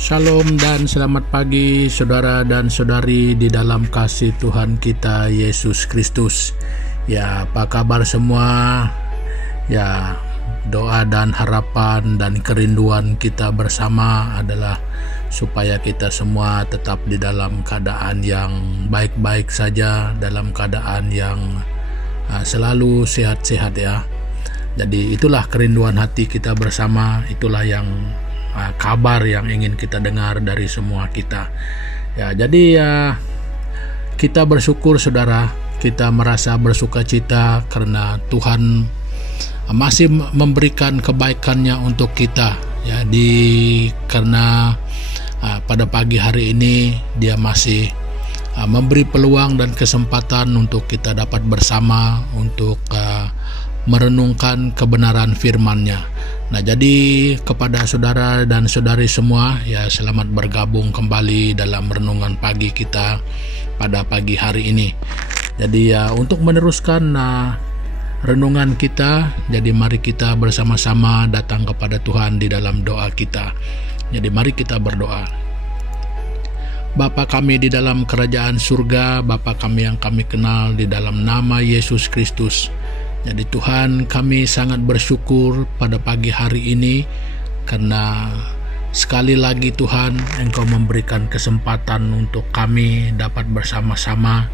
Shalom dan selamat pagi saudara dan saudari di dalam kasih Tuhan kita Yesus Kristus. Ya, apa kabar semua? Ya, doa dan harapan dan kerinduan kita bersama adalah supaya kita semua tetap di dalam keadaan yang baik-baik saja, dalam keadaan yang selalu sehat-sehat ya. Jadi itulah kerinduan hati kita bersama, itulah yang kabar yang ingin kita dengar dari semua kita. Ya, jadi kita bersyukur saudara, kita merasa bersuka cita karena Tuhan masih memberikan kebaikannya untuk kita. Ya, karena pada pagi hari ini Dia masih memberi peluang dan kesempatan untuk kita dapat bersama untuk merenungkan kebenaran firman-Nya. Nah, jadi kepada saudara dan saudari semua, ya selamat bergabung kembali dalam renungan pagi kita pada pagi hari ini. Jadi ya untuk meneruskan renungan kita, jadi mari kita bersama-sama datang kepada Tuhan di dalam doa kita. Jadi mari kita berdoa. Bapa kami di dalam kerajaan surga, Bapa kami yang kami kenal di dalam nama Yesus Kristus. Jadi Tuhan, kami sangat bersyukur pada pagi hari ini karena sekali lagi Tuhan Engkau memberikan kesempatan untuk kami dapat bersama-sama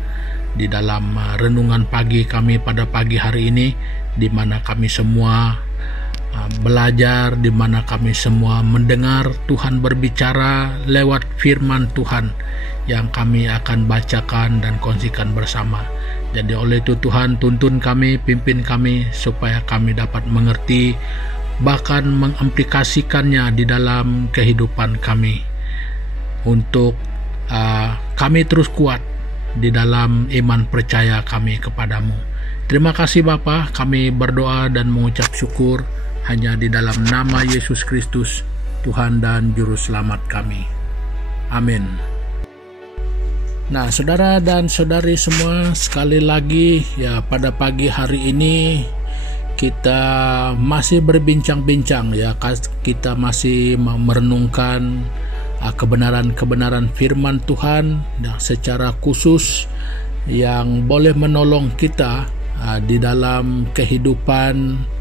di dalam renungan pagi kami pada pagi hari ini, di mana kami semua belajar, di mana kami semua mendengar Tuhan berbicara lewat firman Tuhan yang kami akan bacakan dan kongsikan bersama. Jadi oleh itu Tuhan, tuntun kami, pimpin kami supaya kami dapat mengerti bahkan mengimplikasikannya di dalam kehidupan kami untuk kami terus kuat di dalam iman percaya kami kepadamu. Terima kasih Bapa, kami berdoa dan mengucap syukur hanya di dalam nama Yesus Kristus, Tuhan dan Juru Selamat kami. Amin. Nah, saudara dan saudari semua, sekali lagi ya pada pagi hari ini kita masih berbincang-bincang ya, kita masih merenungkan kebenaran-kebenaran firman Tuhan ya, secara khusus yang boleh menolong kita di dalam kehidupan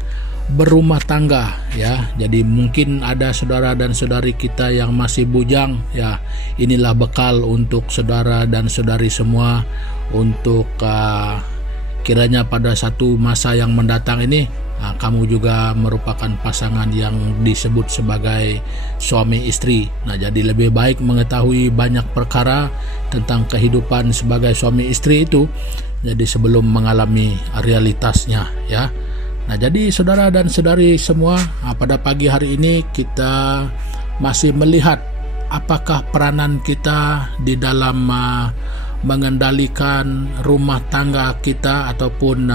berumah tangga ya. Jadi mungkin ada saudara dan saudari kita yang masih bujang ya, inilah bekal untuk saudara dan saudari semua untuk kiranya pada satu masa yang mendatang ini kamu juga merupakan pasangan yang disebut sebagai suami istri. Nah, jadi lebih baik mengetahui banyak perkara tentang kehidupan sebagai suami istri itu, jadi sebelum mengalami realitasnya ya. Nah, jadi saudara dan saudari semua, pada pagi hari ini kita masih melihat apakah peranan kita di dalam mengendalikan rumah tangga kita ataupun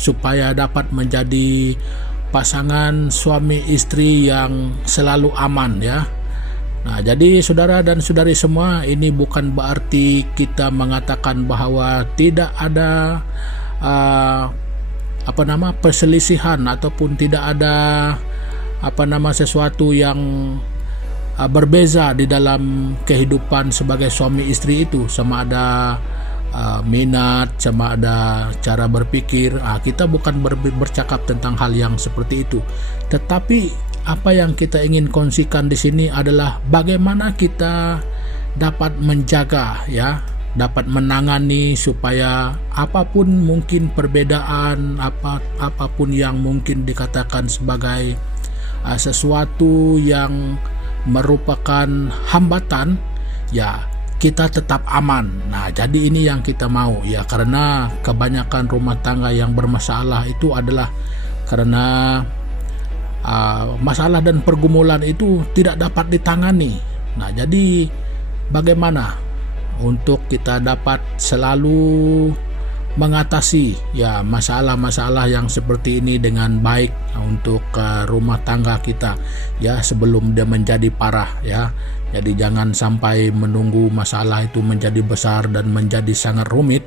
supaya dapat menjadi pasangan suami istri yang selalu aman ya. Nah, jadi saudara dan saudari semua, ini bukan berarti kita mengatakan bahwa tidak ada perselisihan ataupun tidak ada sesuatu yang berbeza di dalam kehidupan sebagai suami istri itu, sama ada minat, sama ada cara berpikir. Kita bukan bercakap tentang hal yang seperti itu, tetapi apa yang kita ingin kongsikan di sini adalah bagaimana kita dapat menjaga ya, dapat menangani supaya apapun mungkin perbedaan, apapun yang mungkin dikatakan sebagai sesuatu yang merupakan hambatan ya, kita tetap aman. Nah, jadi ini yang kita mau ya, karena kebanyakan rumah tangga yang bermasalah itu adalah karena masalah dan pergumulan itu tidak dapat ditangani. Nah, jadi bagaimana untuk kita dapat selalu mengatasi ya masalah-masalah yang seperti ini dengan baik untuk rumah tangga kita ya, sebelum dia menjadi parah ya. Jadi jangan sampai menunggu masalah itu menjadi besar dan menjadi sangat rumit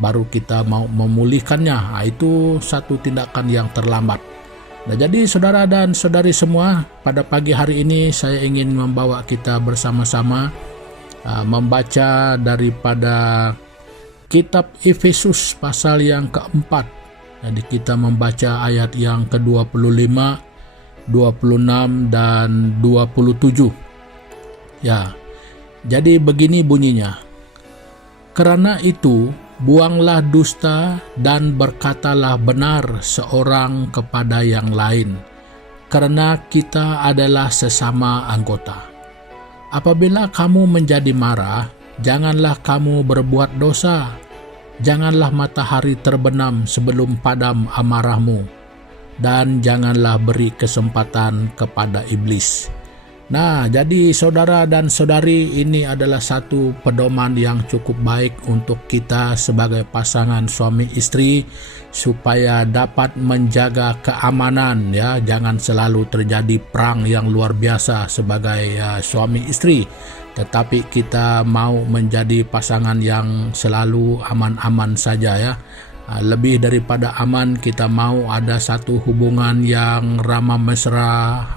baru kita mau memulihkannya. Itu satu tindakan yang terlambat. Nah, jadi saudara dan saudari semua, pada pagi hari ini saya ingin membawa kita bersama-sama membaca daripada kitab Efesus pasal yang keempat. Jadi kita membaca ayat yang ke-25, 26 dan 27. Ya. Jadi begini bunyinya. Karena itu buanglah dusta dan berkatalah benar seorang kepada yang lain, karena kita adalah sesama anggota. Apabila kamu menjadi marah, janganlah kamu berbuat dosa. Janganlah matahari terbenam sebelum padam amarahmu, dan janganlah beri kesempatan kepada iblis. Nah, jadi saudara dan saudari, ini adalah satu pedoman yang cukup baik untuk kita sebagai pasangan suami istri supaya dapat menjaga keamanan, ya. Jangan selalu terjadi perang yang luar biasa sebagai suami istri, tetapi kita mau menjadi pasangan yang selalu aman-aman saja, ya. Lebih daripada aman, kita mau ada satu hubungan yang ramah mesra,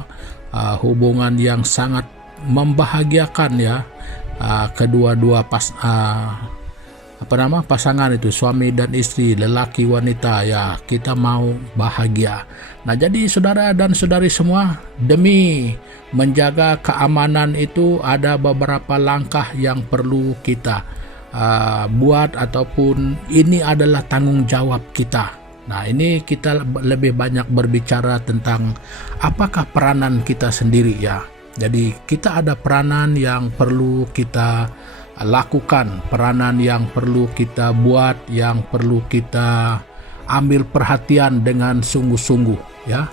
hubungan yang sangat membahagiakan, ya. Kedua-dua pasangan itu, suami dan istri, lelaki wanita, ya, kita mau bahagia. Nah, jadi saudara dan saudari semua, demi menjaga keamanan itu ada beberapa langkah yang perlu kita buat, ataupun ini adalah tanggung jawab kita. Nah, ini kita lebih banyak berbicara tentang apakah peranan kita sendiri, ya. Jadi kita ada peranan yang perlu kita lakukan, peranan yang perlu kita buat, yang perlu kita ambil perhatian dengan sungguh-sungguh, ya.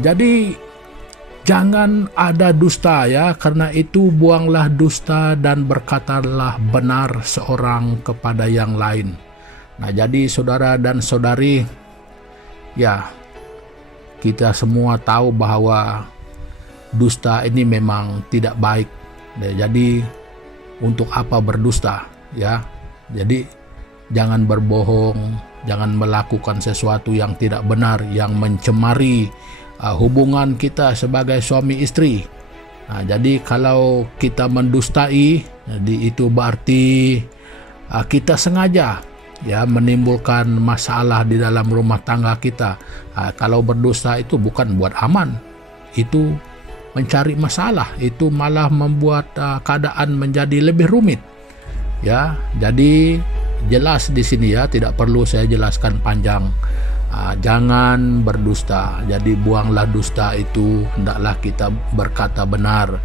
Jadi jangan ada dusta, ya. Karena itu buanglah dusta dan berkatalah benar seorang kepada yang lain. Nah, jadi saudara dan saudari, ya, kita semua tahu bahwa dusta ini memang tidak baik. Jadi untuk apa berdusta, ya? Jadi jangan berbohong, jangan melakukan sesuatu yang tidak benar, yang mencemari hubungan kita sebagai suami istri. Nah, jadi kalau kita mendustai, jadi itu berarti kita sengaja, ya, menimbulkan masalah di dalam rumah tangga kita. Kalau berdusta itu bukan buat aman, itu mencari masalah, itu malah membuat keadaan menjadi lebih rumit, ya. Jadi jelas di sini, ya, tidak perlu saya jelaskan panjang. Jangan berdusta. Jadi buanglah dusta itu, hendaklah kita berkata benar,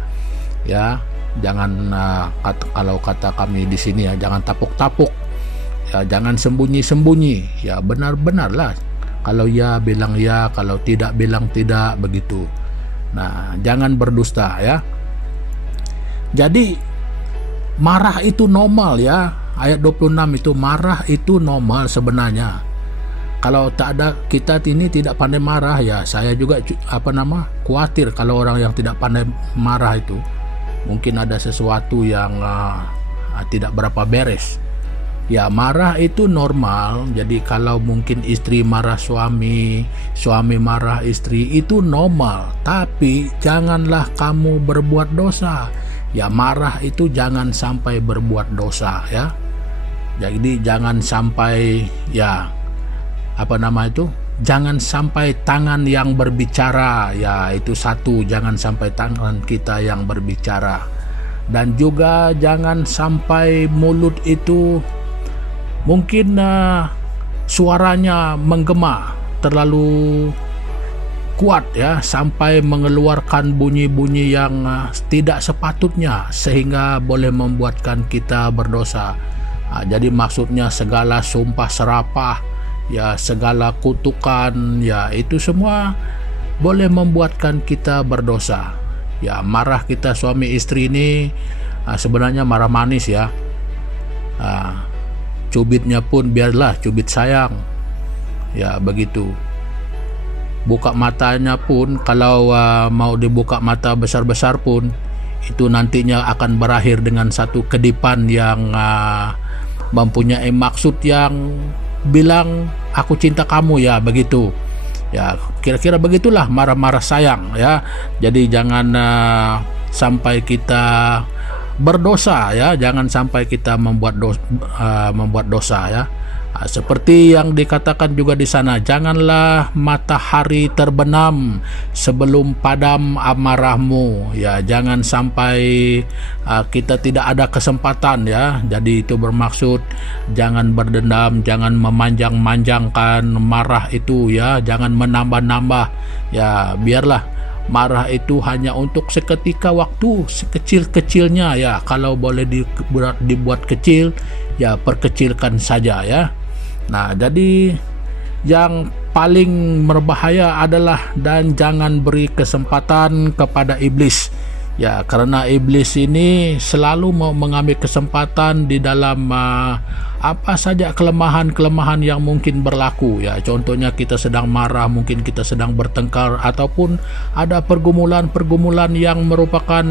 ya. Jangan kalau kata kami di sini, ya, jangan tapuk-tapuk. Ya, jangan sembunyi-sembunyi, ya, benar-benarlah. Kalau ya bilang ya, kalau tidak bilang tidak, begitu. Nah, jangan berdusta, ya. Jadi marah itu normal, ya. Ayat 26 itu, marah itu normal sebenarnya. Kalau tak ada, kita ini tidak pandai marah, ya. Saya juga khawatir kalau orang yang tidak pandai marah itu mungkin ada sesuatu yang tidak berapa beres. Ya, marah itu normal. Jadi kalau mungkin istri marah suami, suami marah istri, itu normal. Tapi janganlah kamu berbuat dosa. Ya, marah itu jangan sampai berbuat dosa, ya. Jadi jangan sampai, ya, jangan sampai tangan yang berbicara, ya, itu satu, jangan sampai tangan kita yang berbicara. Dan juga jangan sampai mulut itu mungkin suaranya menggema terlalu kuat, ya, sampai mengeluarkan bunyi-bunyi yang tidak sepatutnya sehingga boleh membuatkan kita berdosa. Jadi maksudnya segala sumpah serapah, ya, segala kutukan, ya, itu semua boleh membuatkan kita berdosa. Ya, marah kita suami istri ini sebenarnya marah manis, ya. Cubitnya pun biarlah cubit sayang, ya, begitu. Buka matanya pun, kalau mau dibuka mata besar-besar pun, itu nantinya akan berakhir dengan satu kedipan yang mempunyai maksud yang bilang aku cinta kamu, ya, begitu. Ya, kira-kira begitulah marah-marah sayang ya. Jadi jangan sampai kita berdosa ya, jangan sampai kita membuat dosa ya. Seperti yang dikatakan juga di sana, janganlah matahari terbenam sebelum padam amarahmu ya. Jangan sampai kita tidak ada kesempatan ya. Jadi itu bermaksud jangan berdendam, jangan memanjang-manjangkan marah itu ya, jangan menambah-nambah ya. Biarlah marah itu hanya untuk seketika waktu, sekecil-kecilnya ya. Kalau boleh dibuat kecil ya, perkecilkan saja ya. Nah, jadi yang paling berbahaya adalah dan jangan beri kesempatan kepada iblis ya, karena iblis ini selalu mau mengambil kesempatan di dalam apa saja kelemahan-kelemahan yang mungkin berlaku ya. Contohnya kita sedang marah, mungkin kita sedang bertengkar, ataupun ada pergumulan-pergumulan yang merupakan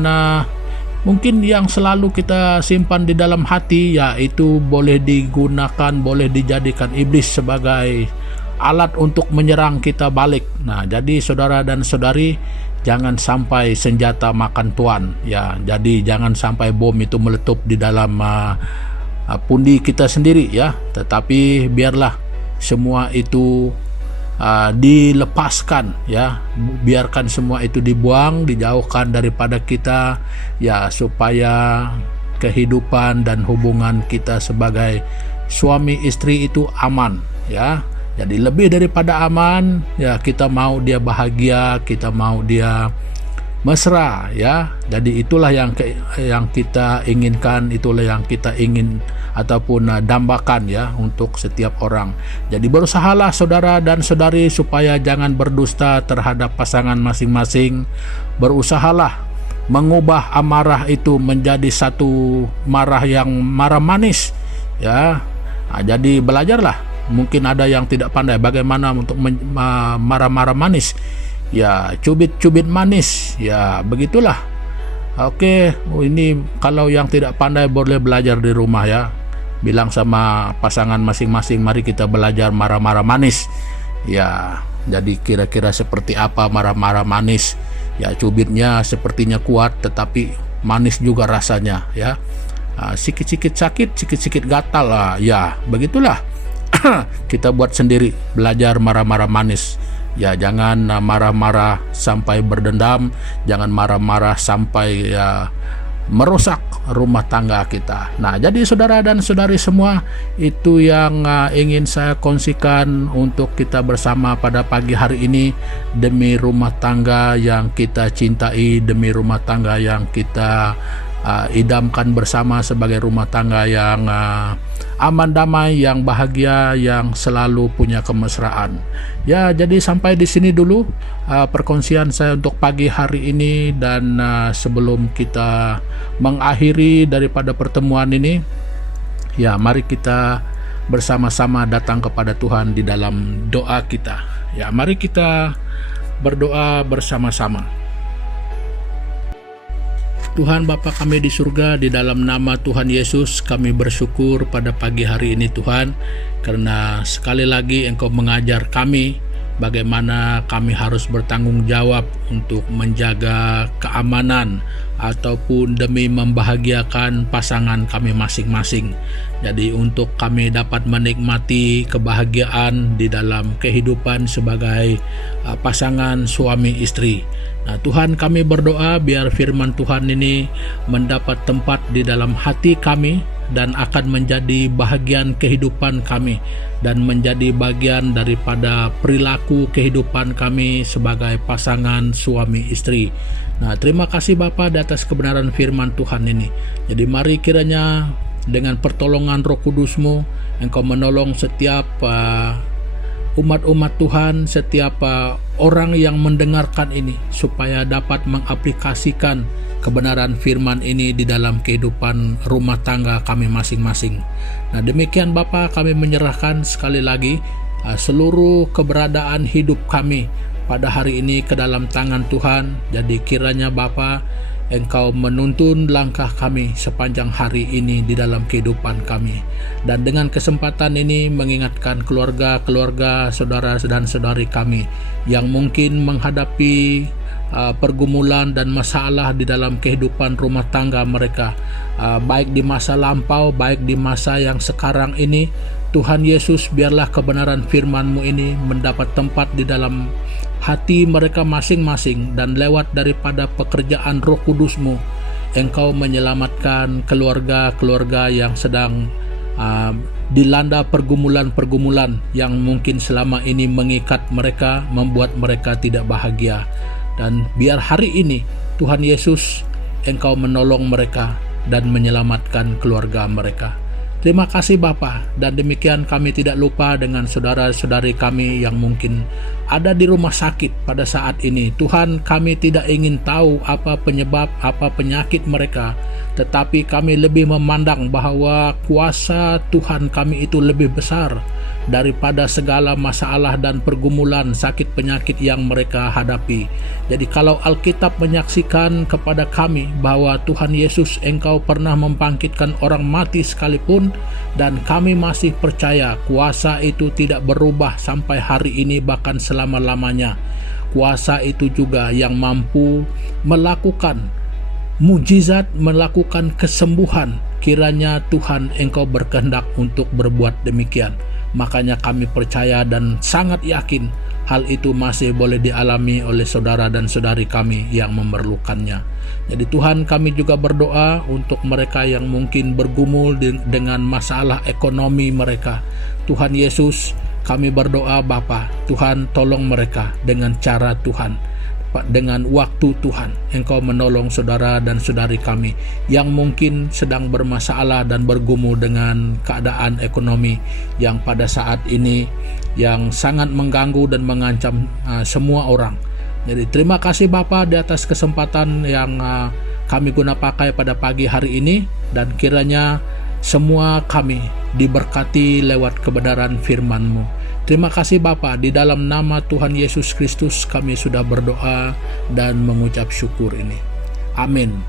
mungkin yang selalu kita simpan di dalam hati ya. Itu boleh digunakan, boleh dijadikan iblis sebagai alat untuk menyerang kita balik. Nah, jadi saudara dan saudari, jangan sampai senjata makan tuan ya. Jadi jangan sampai bom itu meletup di dalam pundi kita sendiri ya. Tetapi biarlah semua itu dilepaskan ya, biarkan semua itu dibuang, dijauhkan daripada kita ya, supaya kehidupan dan hubungan kita sebagai suami istri itu aman ya. Jadi lebih daripada aman ya, kita mau dia bahagia, kita mau dia mesra ya. Jadi itulah yang kita inginkan, itulah yang kita ingin ataupun dambakan ya untuk setiap orang. Jadi berusahalah saudara dan saudari supaya jangan berdusta terhadap pasangan masing-masing. Berusahalah mengubah amarah itu menjadi satu marah yang marah manis ya. Nah, jadi belajarlah. Mungkin ada yang tidak pandai bagaimana untuk marah-marah manis ya, cubit-cubit manis ya, begitulah. Oke, ini kalau yang tidak pandai boleh belajar di rumah ya. Bilang sama pasangan masing-masing, mari kita belajar marah-marah manis ya. Jadi kira-kira seperti apa marah-marah manis ya. Cubitnya sepertinya kuat tetapi manis juga rasanya ya. Sikit-sikit sakit, sikit-sikit gatal lah ya, begitulah. Kita buat sendiri, belajar marah-marah manis ya. Jangan marah-marah sampai berdendam, jangan marah-marah sampai merusak rumah tangga kita. Nah, jadi saudara dan saudari semua, itu yang ingin saya kongsikan untuk kita bersama pada pagi hari ini, demi rumah tangga yang kita cintai, demi rumah tangga yang kita idamkan bersama sebagai rumah tangga yang aman, damai, yang bahagia, yang selalu punya kemesraan. Ya, jadi sampai di sini dulu perkongsian saya untuk pagi hari ini, dan sebelum kita mengakhiri daripada pertemuan ini, ya mari kita bersama-sama datang kepada Tuhan di dalam doa kita. Ya, mari kita berdoa bersama-sama. Tuhan Bapa kami di surga, di dalam nama Tuhan Yesus kami bersyukur pada pagi hari ini Tuhan, karena sekali lagi Engkau mengajar kami bagaimana kami harus bertanggung jawab untuk menjaga keamanan ataupun demi membahagiakan pasangan kami masing-masing. Jadi untuk kami dapat menikmati kebahagiaan di dalam kehidupan sebagai pasangan suami istri. Nah Tuhan, kami berdoa biar firman Tuhan ini mendapat tempat di dalam hati kami dan akan menjadi bahagian kehidupan kami dan menjadi bagian daripada perilaku kehidupan kami sebagai pasangan suami istri. Nah, terima kasih Bapa di atas kebenaran firman Tuhan ini. Jadi mari kiranya dengan pertolongan Roh Kudus-Mu, Engkau menolong setiap umat-umat Tuhan, setiap orang yang mendengarkan ini, supaya dapat mengaplikasikan kebenaran firman ini di dalam kehidupan rumah tangga kami masing-masing. Nah demikian Bapa, kami menyerahkan sekali lagi seluruh keberadaan hidup kami pada hari ini ke dalam tangan Tuhan. Jadi kiranya Bapa Engkau menuntun langkah kami sepanjang hari ini di dalam kehidupan kami. Dan dengan kesempatan ini mengingatkan keluarga-keluarga, saudara dan saudari kami yang mungkin menghadapi pergumulan dan masalah di dalam kehidupan rumah tangga mereka, baik di masa lampau, baik di masa yang sekarang ini. Tuhan Yesus, biarlah kebenaran firman-Mu ini mendapat tempat di dalam hati mereka masing-masing, dan lewat daripada pekerjaan Roh Kudus-Mu, Engkau menyelamatkan keluarga-keluarga yang sedang dilanda pergumulan-pergumulan yang mungkin selama ini mengikat mereka, membuat mereka tidak bahagia. Dan biar hari ini Tuhan Yesus, Engkau menolong mereka dan menyelamatkan keluarga mereka. Terima kasih Bapa, dan demikian kami tidak lupa dengan saudara-saudari kami yang mungkin ada di rumah sakit pada saat ini. Tuhan, kami tidak ingin tahu apa penyebab, apa penyakit mereka, tetapi kami lebih memandang bahwa kuasa Tuhan kami itu lebih besar daripada segala masalah dan pergumulan sakit penyakit yang mereka hadapi. Jadi kalau Alkitab menyaksikan kepada kami bahwa Tuhan Yesus, Engkau pernah membangkitkan orang mati sekalipun, dan kami masih percaya kuasa itu tidak berubah sampai hari ini bahkan selama-lamanya. Kuasa itu juga yang mampu melakukan mujizat, melakukan kesembuhan. Kiranya Tuhan, Engkau berkehendak untuk berbuat demikian. Makanya kami percaya dan sangat yakin hal itu masih boleh dialami oleh saudara dan saudari kami yang memerlukannya. Jadi Tuhan, kami juga berdoa untuk mereka yang mungkin bergumul dengan masalah ekonomi mereka. Tuhan Yesus, kami berdoa Bapa, Tuhan tolong mereka dengan cara Tuhan, dengan waktu Tuhan. Engkau menolong saudara dan saudari kami yang mungkin sedang bermasalah dan bergumul dengan keadaan ekonomi yang pada saat ini yang sangat mengganggu dan mengancam semua orang. Jadi terima kasih Bapa di atas kesempatan yang kami guna pakai pada pagi hari ini, dan kiranya semua kami diberkati lewat kebenaran firman-Mu. Terima kasih Bapa, di dalam nama Tuhan Yesus Kristus kami sudah berdoa dan mengucap syukur ini. Amin.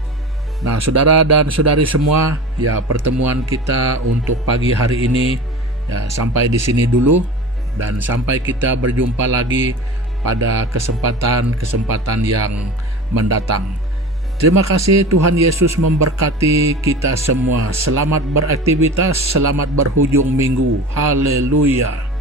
Nah, saudara dan saudari semua, ya pertemuan kita untuk pagi hari ini ya sampai di sini dulu, dan sampai kita berjumpa lagi pada kesempatan-kesempatan yang mendatang. Terima kasih, Tuhan Yesus memberkati kita semua. Selamat beraktivitas, selamat berhujung minggu. Haleluya.